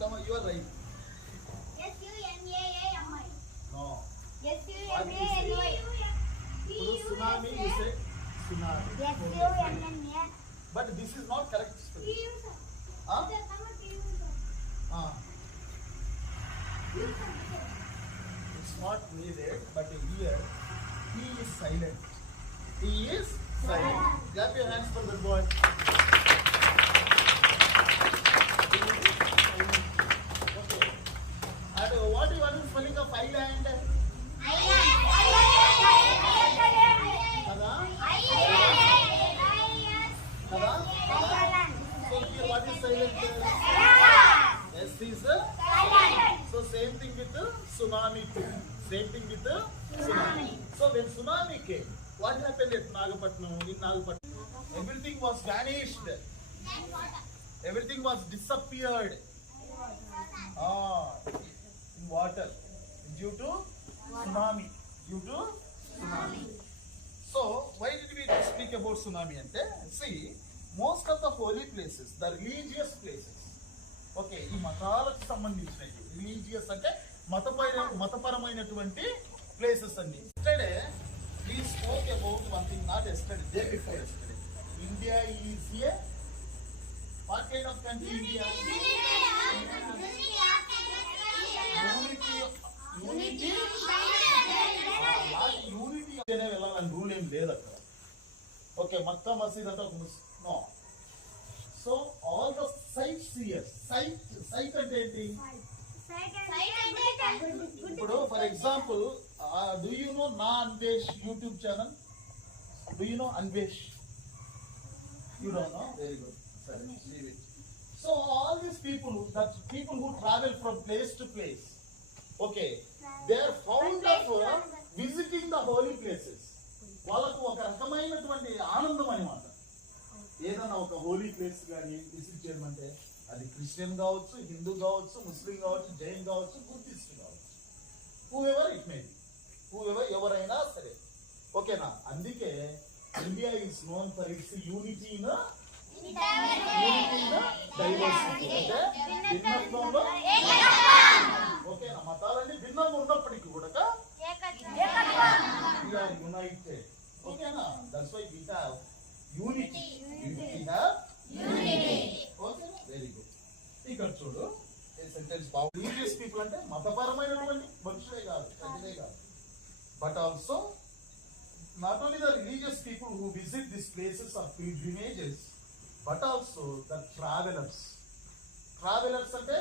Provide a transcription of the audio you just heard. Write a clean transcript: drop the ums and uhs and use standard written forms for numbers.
Come on, you are right. S-U-N-A-A-M-I. No. S-U-N-A-N-Y. Tsunami, you say tsunami. S-U-N-N-A. But this is not correct spelling. Huh? It's not needed, but here he is silent. He is silent. Clap your hands for that boy. He is silent. Okay. And what is the spelling of island? Kada? Kada? So here what is silent? S is silent. So same thing with the tsunami too. Same thing with the tsunami. So when tsunami came, what happened at Nagapatnam? In Nagapatnam, everything was vanished. Everything was disappeared. In water due to tsunami. Due to tsunami. So why did we speak about tsunami? See, most of the holy places, the religious places. Okay, ఈ మతాలకు సంబంధించినవి రిలీజియస్ అంటే మతపరమైనటువంటి ప్లేసెస్ అండి. Yesterday we spoke about one thing, not yesterday, day before yesterday. India is a what kind of country? India unity అనే వెళ్ళాలని రూల్ ఏం లేదు అక్కడ. ఓకే, మక్కా మసీద్ అంటే ఒక no. So all the sightseers, sight అంటే ఏంటి? ఇప్పుడు for example, do you know నా Anvesh YouTube channel? Do you know Anvesh? You don't know? Very good, సరే, leave it. So all these people, that people who travel from place to place, okay, they are fond of visiting the holy places. వాళ్ళకు ఒక రకమైనటువంటి ఆనందం అనమాట. ఏదైనా ఒక holy place కానీ విజిట్ చేయమంటే అది క్రిస్టియన్ కావచ్చు, హిందూ కావచ్చు, ముస్లిం కావచ్చు, జైన్ కావచ్చు, బుద్ధిస్ట్ కావచ్చు, whoever it may be, whoever, ఎవరైనా సరే, ఓకేనా. అందుకే India is known for its unity in diversity. అంటే భిన్నత్వంలో, ఓకేనా, మతాలన్నీ భిన్నంగా ఉన్నప్పటికీ కూడా యునైటెడ్, ఓకేనా. That's why we have unity. Very good. ఇక్కడ చూడు, సెంటెన్స్ బాగుంది. రిలీజియస్ పీపుల్ అంటే మతపరమైనటువంటి మనుషులే కాదు, ప్రజలే కాదు, but also not only the religious people who visit this places of pilgrimages, but also the travellers. Travellers అంటే